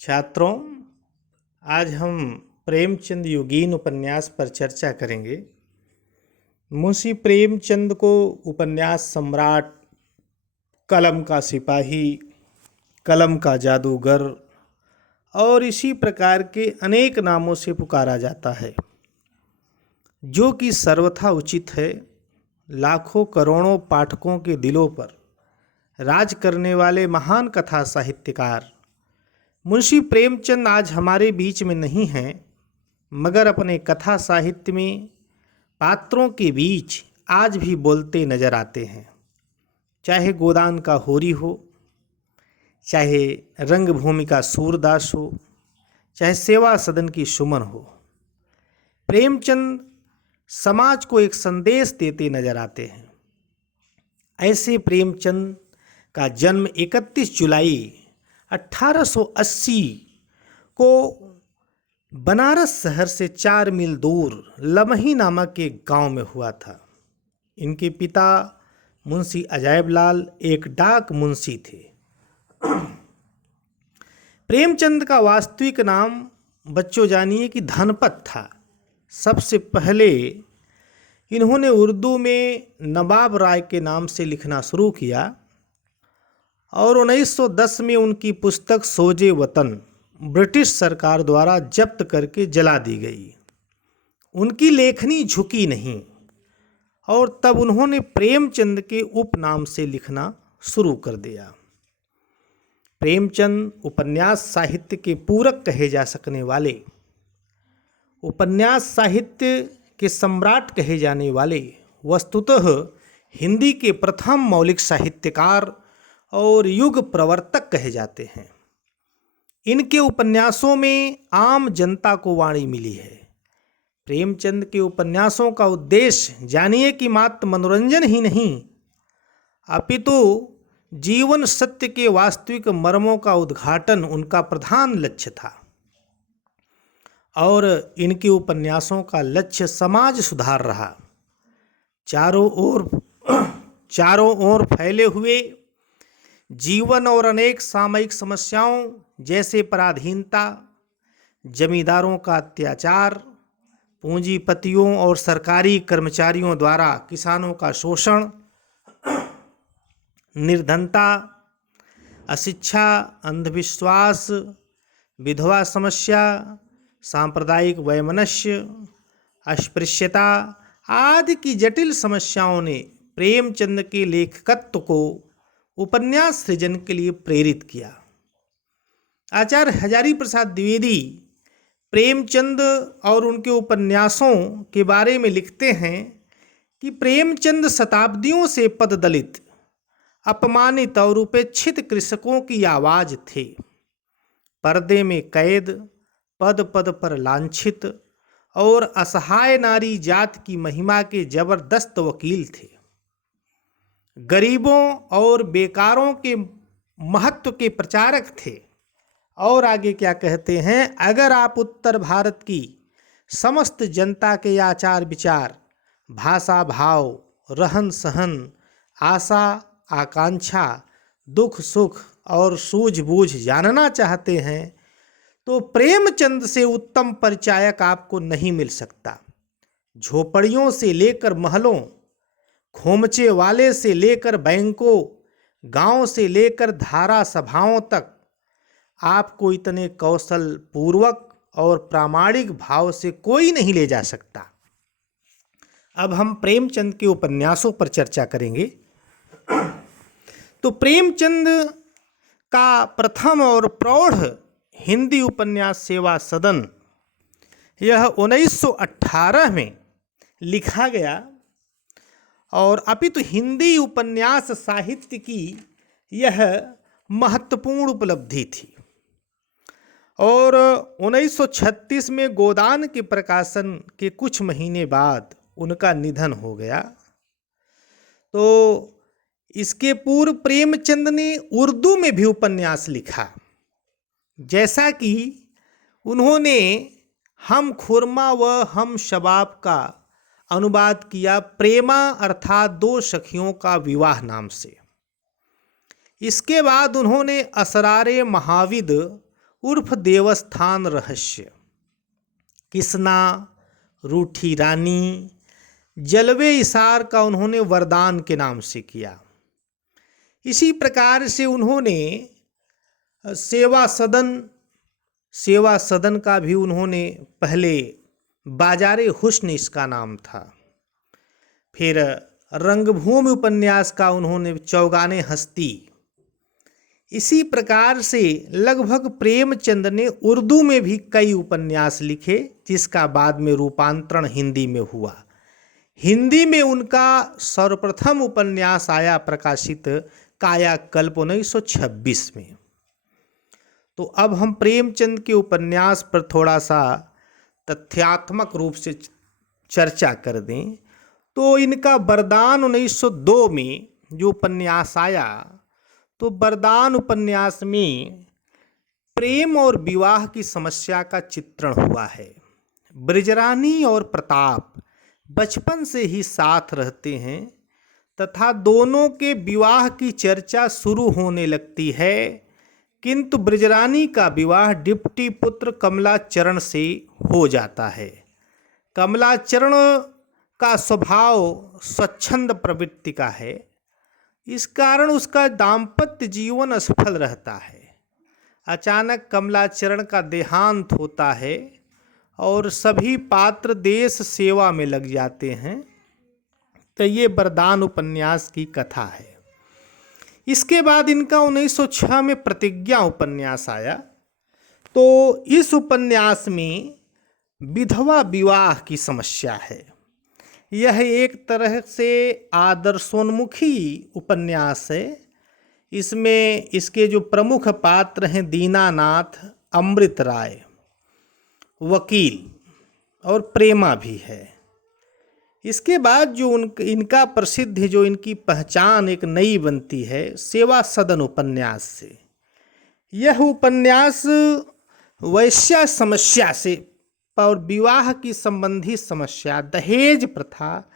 छात्रों, आज हम प्रेमचंद योगीन उपन्यास पर चर्चा करेंगे। मुंशी प्रेमचंद को उपन्यास सम्राट, कलम का सिपाही, कलम का जादूगर और इसी प्रकार के अनेक नामों से पुकारा जाता है, जो कि सर्वथा उचित है। लाखों करोड़ों पाठकों के दिलों पर राज करने वाले महान कथा साहित्यकार मुंशी प्रेमचंद आज हमारे बीच में नहीं हैं, मगर अपने कथा साहित्य में पात्रों के बीच आज भी बोलते नजर आते हैं। चाहे गोदान का होरी हो, चाहे रंगभूमि का सूरदास हो, चाहे सेवा सदन की सुमन हो, प्रेमचंद समाज को एक संदेश देते नजर आते हैं। ऐसे प्रेमचंद का जन्म 31 जुलाई 1880 को बनारस शहर से 4 मील दूर लमही नामक एक गांव में हुआ था। इनके पिता मुंशी अजैबलाल एक डाक मुंशी थे। प्रेमचंद का वास्तविक नाम बच्चों जानिए कि धनपत था। सबसे पहले इन्होंने उर्दू में नवाब राय के नाम से लिखना शुरू किया और 1910 में उनकी पुस्तक सोजे वतन ब्रिटिश सरकार द्वारा जब्त करके जला दी गई। उनकी लेखनी झुकी नहीं और तब उन्होंने प्रेमचंद के उपनाम से लिखना शुरू कर दिया। प्रेमचंद उपन्यास साहित्य के पूरक कहे जा सकने वाले, उपन्यास साहित्य के सम्राट कहे जाने वाले, वस्तुतः हिंदी के प्रथम मौलिक साहित्यकार और युग प्रवर्तक कहे जाते हैं। इनके उपन्यासों में आम जनता को वाणी मिली है। प्रेमचंद के उपन्यासों का उद्देश्य जानिए कि मात्र मनोरंजन ही नहीं, अपितु जीवन सत्य के वास्तविक मर्मों का उद्घाटन उनका प्रधान लक्ष्य था। और इनके उपन्यासों का लक्ष्य समाज सुधार रहा। चारों ओर फैले हुए जीवन और अनेक सामयिक समस्याओं जैसे पराधीनता, जमींदारों का अत्याचार, पूंजीपतियों और सरकारी कर्मचारियों द्वारा किसानों का शोषण, निर्धनता, अशिक्षा, अंधविश्वास, विधवा समस्या, सांप्रदायिक वैमनस्य, अस्पृश्यता आदि की जटिल समस्याओं ने प्रेमचंद के लेखकत्व को उपन्यास सृजन के लिए प्रेरित किया। आचार्य हजारी प्रसाद द्विवेदी प्रेमचंद और उनके उपन्यासों के बारे में लिखते हैं कि प्रेमचंद शताब्दियों से पददलित, अपमानित और उपेक्षित कृषकों की आवाज़ थे। पर्दे में कैद, पद पद पर लांछित और असहाय नारी जात की महिमा के जबरदस्त वकील थे। गरीबों और बेकारों के महत्व के प्रचारक थे। और आगे क्या कहते हैं, अगर आप उत्तर भारत की समस्त जनता के आचार विचार, भाषा भाव, रहन सहन, आशा आकांक्षा, दुख सुख और सूझबूझ जानना चाहते हैं तो प्रेमचंद से उत्तम परिचायक आपको नहीं मिल सकता। झोपड़ियों से लेकर महलों, खोमचे वाले से लेकर बैंकों, गांव से लेकर धारा सभाओं तक आपको इतने कौशल पूर्वक और प्रामाणिक भाव से कोई नहीं ले जा सकता। अब हम प्रेमचंद के उपन्यासों पर चर्चा करेंगे। तो प्रेमचंद का प्रथम और प्रौढ़ हिंदी उपन्यास सेवा सदन यह 1918 में लिखा गया और अपितु हिंदी उपन्यास साहित्य की यह महत्वपूर्ण उपलब्धि थी। और 1936 में गोदान के प्रकाशन के कुछ महीने बाद उनका निधन हो गया। तो इसके पूर्व प्रेमचंद ने उर्दू में भी उपन्यास लिखा, जैसा कि उन्होंने हम खुरमा व हम शबाब का अनुवाद किया प्रेमा अर्थात 2 सखियों का विवाह नाम से। इसके बाद उन्होंने असरारे महाविद उर्फ देवस्थान रहस्य, किसना, रूठी रानी, जलवे इसार का उन्होंने वरदान के नाम से किया। इसी प्रकार से उन्होंने सेवा सदन का भी उन्होंने पहले बाजारे हुस्न इसका नाम था। फिर रंगभूमि उपन्यास का उन्होंने चौगाने हस्ती। इसी प्रकार से लगभग प्रेमचंद ने उर्दू में भी कई उपन्यास लिखे, जिसका बाद में रूपांतरण हिंदी में हुआ। हिंदी में उनका सर्वप्रथम उपन्यास आया प्रकाशित कायाकल्प 1926 में। तो अब हम प्रेमचंद के उपन्यास पर थोड़ा सा तथ्यात्मक रूप से चर्चा कर दें तो इनका वरदान 1902 में जो उपन्यास आया, तो वरदान उपन्यास में प्रेम और विवाह की समस्या का चित्रण हुआ है। ब्रजरानी और प्रताप बचपन से ही साथ रहते हैं तथा दोनों के विवाह की चर्चा शुरू होने लगती है, किंतु ब्रजरानी का विवाह डिप्टी पुत्र कमलाचरण से हो जाता है। कमलाचरण का स्वभाव स्वच्छंद प्रवृत्ति का है, इस कारण उसका दाम्पत्य जीवन असफल रहता है। अचानक कमलाचरण का देहांत होता है और सभी पात्र देश सेवा में लग जाते हैं। तो ये वरदान उपन्यास की कथा है। इसके बाद इनका 1906 में प्रतिज्ञा उपन्यास आया। तो इस उपन्यास में विधवा विवाह की समस्या है। यह एक तरह से आदर्शोन्मुखी उपन्यास है। इसमें इसके जो प्रमुख पात्र हैं दीनानाथ, अमृत राय, वकील और प्रेमा भी है। इसके बाद जो इनका प्रसिद्ध जो इनकी पहचान एक नई बनती है सेवा सदन उपन्यास से। यह उपन्यास वैश्य समस्या से और विवाह की संबंधी समस्या, दहेज प्रथा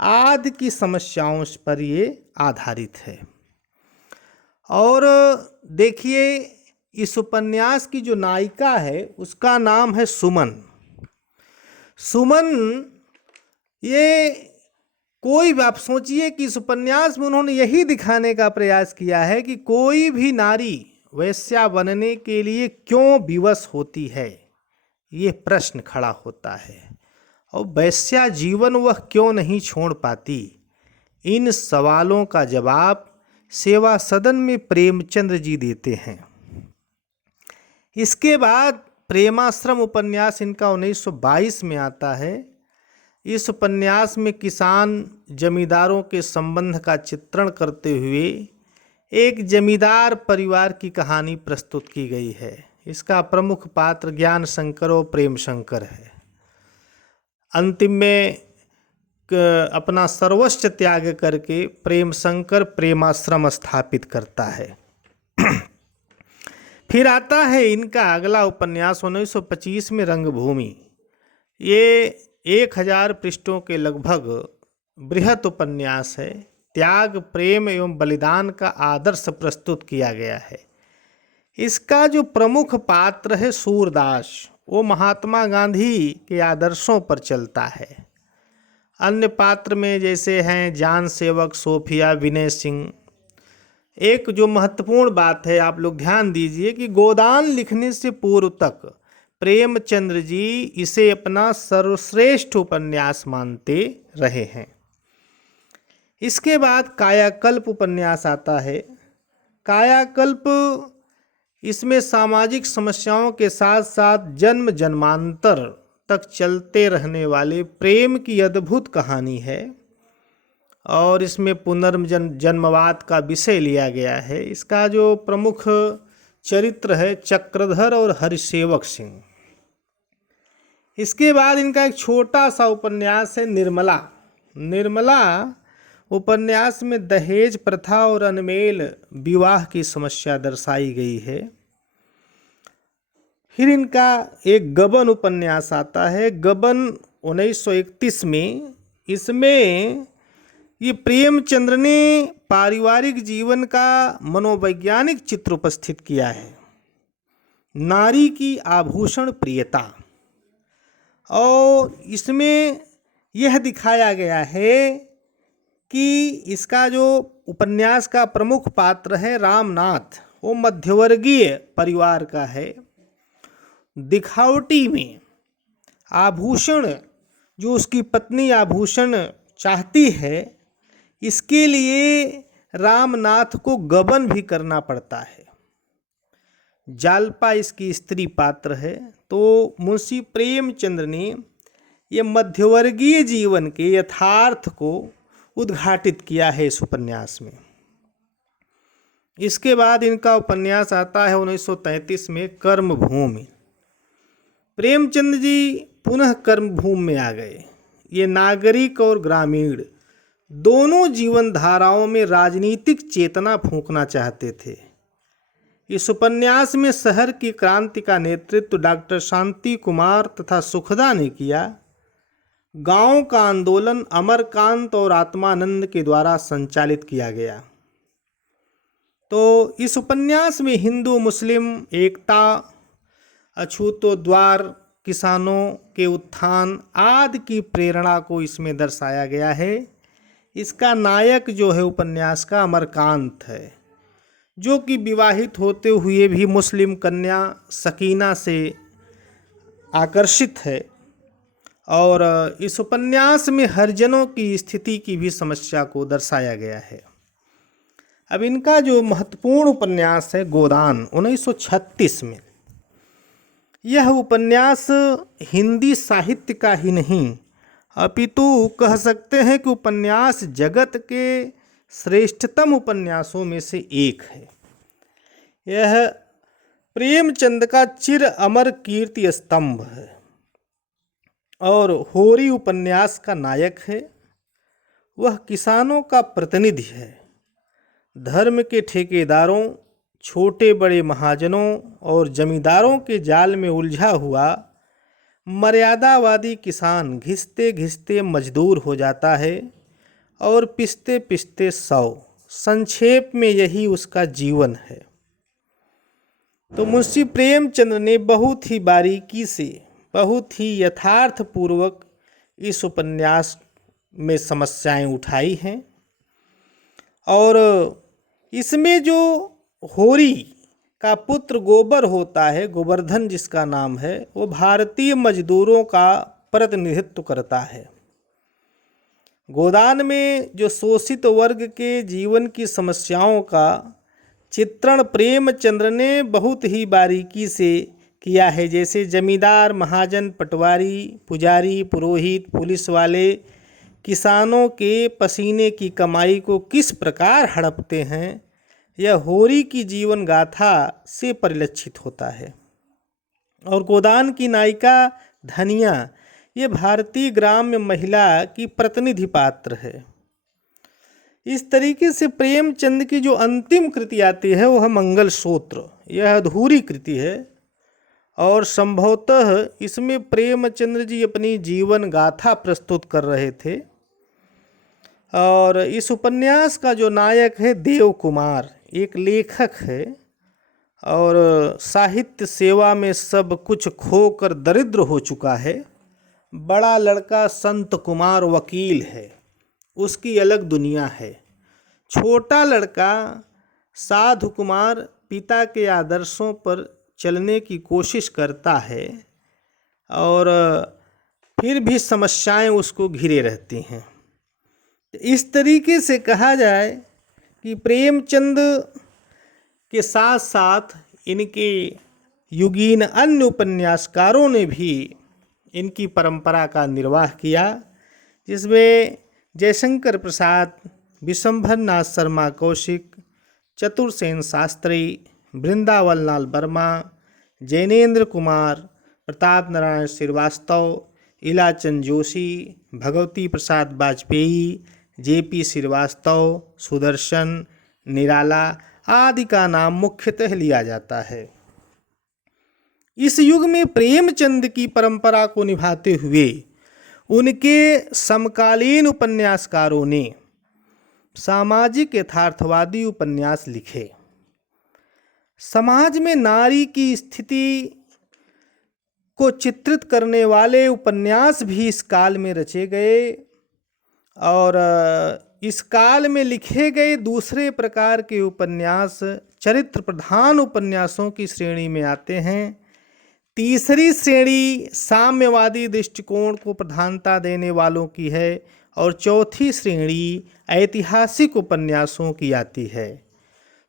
आदि की समस्याओं पर ये आधारित है। और देखिए इस उपन्यास की जो नायिका है उसका नाम है सुमन। सुमन ये कोई भी आप सोचिए कि इस उपन्यास में उन्होंने यही दिखाने का प्रयास किया है कि कोई भी नारी वैश्या बनने के लिए क्यों विवश होती है, ये प्रश्न खड़ा होता है। और वैश्या जीवन वह क्यों नहीं छोड़ पाती, इन सवालों का जवाब सेवा सदन में प्रेमचंद जी देते हैं। इसके बाद प्रेमाश्रम उपन्यास इनका 1922 में आता है। इस उपन्यास में किसान जमींदारों के संबंध का चित्रण करते हुए एक जमींदार परिवार की कहानी प्रस्तुत की गई है। इसका प्रमुख पात्र ज्ञान शंकर और प्रेम शंकर है। अंतिम में अपना सर्वस्व त्याग करके प्रेम शंकर प्रेमाश्रम स्थापित करता है। फिर आता है इनका अगला उपन्यास 1925 में रंगभूमि। ये 1000 पृष्ठों के लगभग बृहत उपन्यास है। त्याग, प्रेम एवं बलिदान का आदर्श प्रस्तुत किया गया है। इसका जो प्रमुख पात्र है सूरदास, वो महात्मा गांधी के आदर्शों पर चलता है। अन्य पात्र में जैसे हैं जान सेवक, सोफिया, विनय सिंह। एक जो महत्वपूर्ण बात है, आप लोग ध्यान दीजिए कि गोदान लिखने से पूर्व तक प्रेमचंद्र जी इसे अपना सर्वश्रेष्ठ उपन्यास मानते रहे हैं। इसके बाद कायाकल्प उपन्यास आता है। कायाकल्प इसमें सामाजिक समस्याओं के साथ साथ जन्म जन्मांतर तक चलते रहने वाले प्रेम की अद्भुत कहानी है और इसमें पुनर्जन्मवाद का विषय लिया गया है। इसका जो प्रमुख चरित्र है चक्रधर और हरिसेवक सिंह। इसके बाद इनका एक छोटा सा उपन्यास है निर्मला। निर्मला उपन्यास में दहेज प्रथा और अनमेल विवाह की समस्या दर्शाई गई है। फिर इनका एक गबन उपन्यास आता है, गबन 1931 में। इसमें ये प्रेमचंद्र ने पारिवारिक जीवन का मनोवैज्ञानिक चित्र उपस्थित किया है। नारी की आभूषण प्रियता। और इसमें यह दिखाया गया है कि इसका जो उपन्यास का प्रमुख पात्र है रामनाथ, वो मध्यवर्गीय परिवार का है। दिखावटी में आभूषण जो उसकी पत्नी आभूषण चाहती है, इसके लिए रामनाथ को गबन भी करना पड़ता है। जालपा इसकी स्त्री पात्र है। तो मुंशी प्रेमचंद्र ने ये मध्यवर्गीय जीवन के यथार्थ को उद्घाटित किया है इस उपन्यास में। इसके बाद इनका उपन्यास आता है 1933 में कर्मभूमि। प्रेमचंद जी पुनः कर्मभूमि में आ गए। ये नागरिक और ग्रामीण दोनों जीवन धाराओं में राजनीतिक चेतना फूंकना चाहते थे। इस उपन्यास में शहर की क्रांति का नेतृत्व डॉक्टर शांति कुमार तथा सुखदा ने किया। गांव का आंदोलन अमरकांत और आत्मानंद के द्वारा संचालित किया गया। तो इस उपन्यास में हिंदू मुस्लिम एकता, अछूतोद्वार, किसानों के उत्थान आदि की प्रेरणा को इसमें दर्शाया गया है। इसका नायक जो है उपन्यास का अमरकांत है, जो कि विवाहित होते हुए भी मुस्लिम कन्या सकीना से आकर्षित है। और इस उपन्यास में हरिजनों की स्थिति की भी समस्या को दर्शाया गया है। अब इनका जो महत्वपूर्ण उपन्यास है गोदान 1936 में, यह उपन्यास हिंदी साहित्य का ही नहीं अपितु कह सकते हैं कि उपन्यास जगत के श्रेष्ठतम उपन्यासों में से एक है। यह प्रेमचंद का चिर अमर कीर्ति स्तंभ है और होरी उपन्यास का नायक है। वह किसानों का प्रतिनिधि है। धर्म के ठेकेदारों, छोटे बड़े महाजनों और जमींदारों के जाल में उलझा हुआ मर्यादावादी किसान घिसते घिसते मजदूर हो जाता है और पिसते पिसते सौ। संक्षेप में यही उसका जीवन है। तो मुंशी प्रेमचंद ने बहुत ही बारीकी से, बहुत ही यथार्थपूर्वक इस उपन्यास में समस्याएं उठाई हैं। और इसमें जो होरी का पुत्र गोबर होता है, गोवर्धन जिसका नाम है, वो भारतीय मजदूरों का प्रतिनिधित्व करता है। गोदान में जो शोषित वर्ग के जीवन की समस्याओं का चित्रण प्रेमचंद्र ने बहुत ही बारीकी से किया है। जैसे जमींदार, महाजन, पटवारी, पुजारी, पुरोहित, पुलिस वाले किसानों के पसीने की कमाई को किस प्रकार हड़पते हैं, यह होरी की जीवन गाथा से परिलक्षित होता है। और गोदान की नायिका धनिया, ये भारतीय ग्राम्य महिला की प्रतिनिधि पात्र है। इस तरीके से प्रेमचंद की जो अंतिम कृति आती है वह मंगल सूत्र। यह अधूरी कृति है और संभवतः इसमें प्रेमचंद्र जी अपनी जीवन गाथा प्रस्तुत कर रहे थे। और इस उपन्यास का जो नायक है देव कुमार, एक लेखक है और साहित्य सेवा में सब कुछ खोकर दरिद्र हो चुका है। बड़ा लड़का संत कुमार वकील है, उसकी अलग दुनिया है। छोटा लड़का साधु कुमार पिता के आदर्शों पर चलने की कोशिश करता है और फिर भी समस्याएं उसको घिरे रहती हैं। इस तरीके से कहा जाए कि प्रेमचंद के साथ साथ इनके युगीन अन्य उपन्यासकारों ने भी इनकी परंपरा का निर्वाह किया, जिसमें जयशंकर प्रसाद, विशंभर नाथ शर्मा कौशिक, चतुर्सेन शास्त्री, वृंदावन लाल वर्मा, जैनेन्द्र कुमार, प्रताप नारायण श्रीवास्तव, इलाचंद जोशी, भगवती प्रसाद वाजपेयी, जेपी श्रीवास्तव, सुदर्शन, निराला आदि का नाम मुख्यतः लिया जाता है। इस युग में प्रेमचंद की परंपरा को निभाते हुए उनके समकालीन उपन्यासकारों ने सामाजिक यथार्थवादी उपन्यास लिखे। समाज में नारी की स्थिति को चित्रित करने वाले उपन्यास भी इस काल में रचे गए और इस काल में लिखे गए दूसरे प्रकार के उपन्यास चरित्र प्रधान उपन्यासों की श्रेणी में आते हैं। तीसरी श्रेणी साम्यवादी दृष्टिकोण को प्रधानता देने वालों की है और चौथी श्रेणी ऐतिहासिक उपन्यासों की आती है।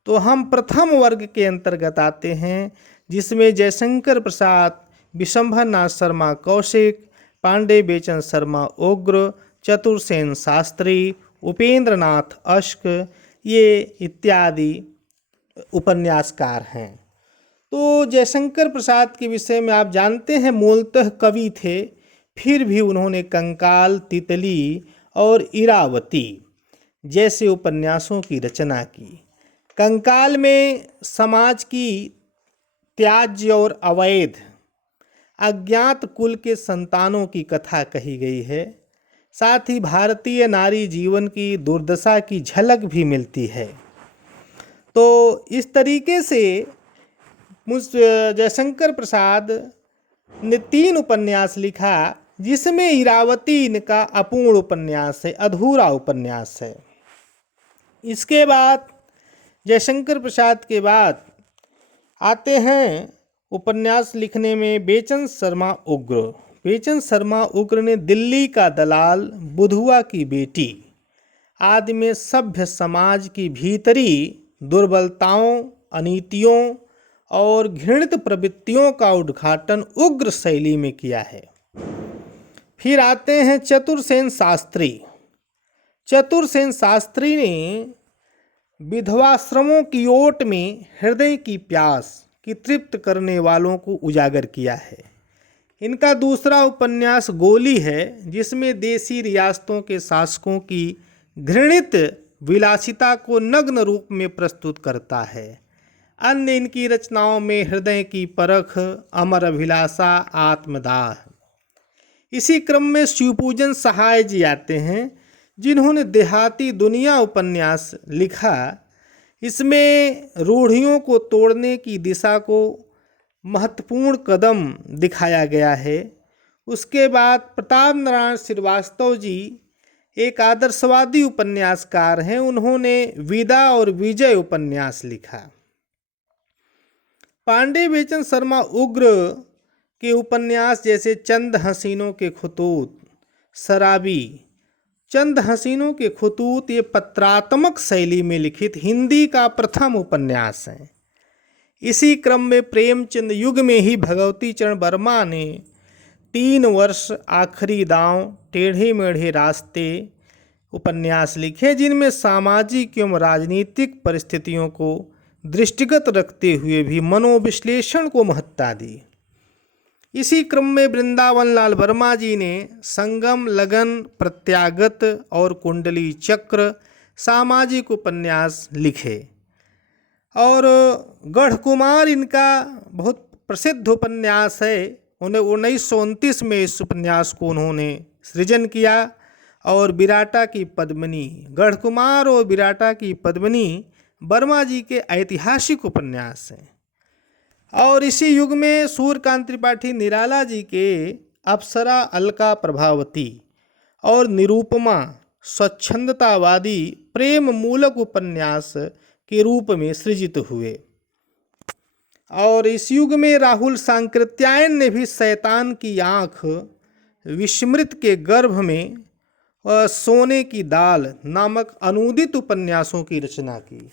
तो हम प्रथम वर्ग के अंतर्गत आते हैं, जिसमें जयशंकर प्रसाद, विशंभर नाथ शर्मा कौशिक, पांडे बेचन शर्मा उग्र, चतुरसेन शास्त्री, उपेंद्र नाथ अश्क ये इत्यादि उपन्यासकार हैं। तो जयशंकर प्रसाद के विषय में आप जानते हैं, मूलतः कवि थे, फिर भी उन्होंने कंकाल, तितली और इरावती जैसे उपन्यासों की रचना की। कंकाल में समाज की त्याज्य और अवैध अज्ञात कुल के संतानों की कथा कही गई है। साथ ही भारतीय नारी जीवन की दुर्दशा की झलक भी मिलती है। तो इस तरीके से जयशंकर प्रसाद ने 3 उपन्यास लिखा, जिसमें इरावती इनका अपूर्ण उपन्यास है, अधूरा उपन्यास है। इसके बाद जयशंकर प्रसाद के बाद आते हैं उपन्यास लिखने में बेचन शर्मा उग्र। बेचन शर्मा उग्र ने दिल्ली का दलाल, बुधुआ की बेटी आदि में सभ्य समाज की भीतरी दुर्बलताओं, अनीतियों और घृणित प्रवृत्तियों का उद्घाटन उग्र शैली में किया है। फिर आते हैं चतुरसेन शास्त्री। चतुरसेन शास्त्री ने विधवाश्रमों की ओट में हृदय की प्यास की तृप्त करने वालों को उजागर किया है। इनका दूसरा उपन्यास गोली है, जिसमें देसी रियासतों के शासकों की घृणित विलासिता को नग्न रूप में प्रस्तुत करता है। अन्य इनकी रचनाओं में हृदय की परख, अमर अभिलाषा, आत्मदाह। इसी क्रम में शिवपूजन सहाय जी आते हैं, जिन्होंने देहाती दुनिया उपन्यास लिखा। इसमें रूढ़ियों को तोड़ने की दिशा को महत्वपूर्ण कदम दिखाया गया है। उसके बाद प्रताप नारायण श्रीवास्तव जी एक आदर्शवादी उपन्यासकार हैं। उन्होंने विदा और विजय उपन्यास लिखा। पांडे बेचन शर्मा उग्र के उपन्यास जैसे चंद हसीनों के खतूत, शराबी, चंद हसीनों के खतूत ये पत्रात्मक शैली में लिखित हिंदी का प्रथम उपन्यास है। इसी क्रम में प्रेमचंद युग में ही भगवती चरण वर्मा ने 3 वर्ष, आखिरी दांव, टेढ़े मेढ़े रास्ते उपन्यास लिखे, जिनमें सामाजिक एवं राजनीतिक परिस्थितियों को दृष्टिगत रखते हुए भी मनोविश्लेषण को महत्ता दी। इसी क्रम में वृंदावन लाल वर्मा जी ने संगम, लगन, प्रत्यागत और कुंडली चक्र सामाजिक उपन्यास लिखे। और गढ़कुमार इनका बहुत प्रसिद्ध उपन्यास है। 1929 में इस उपन्यास को उन्होंने सृजन किया। और विराटा की पद्मिनी, गढ़कुमार और विराटा की पद्मिनी वर्मा जी के ऐतिहासिक उपन्यास हैं। और इसी युग में सूर्यकांत त्रिपाठी निराला जी के अप्सरा, अलका प्रभावती और निरूपमा स्वच्छंदतावादी प्रेम मूलक उपन्यास के रूप में सृजित हुए। और इस युग में राहुल सांकृत्यायन ने भी शैतान की आँख, विस्मृत के गर्भ में, सोने की दाल नामक अनूदित उपन्यासों की रचना की।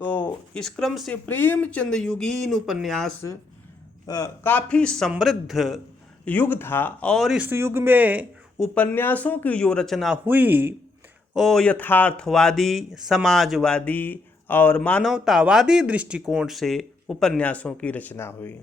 तो इस क्रम से प्रेमचंद युगीन उपन्यास काफ़ी समृद्ध युग था। और इस युग में उपन्यासों की जो रचना हुई वो यथार्थवादी, समाजवादी और मानवतावादी दृष्टिकोण से उपन्यासों की रचना हुई।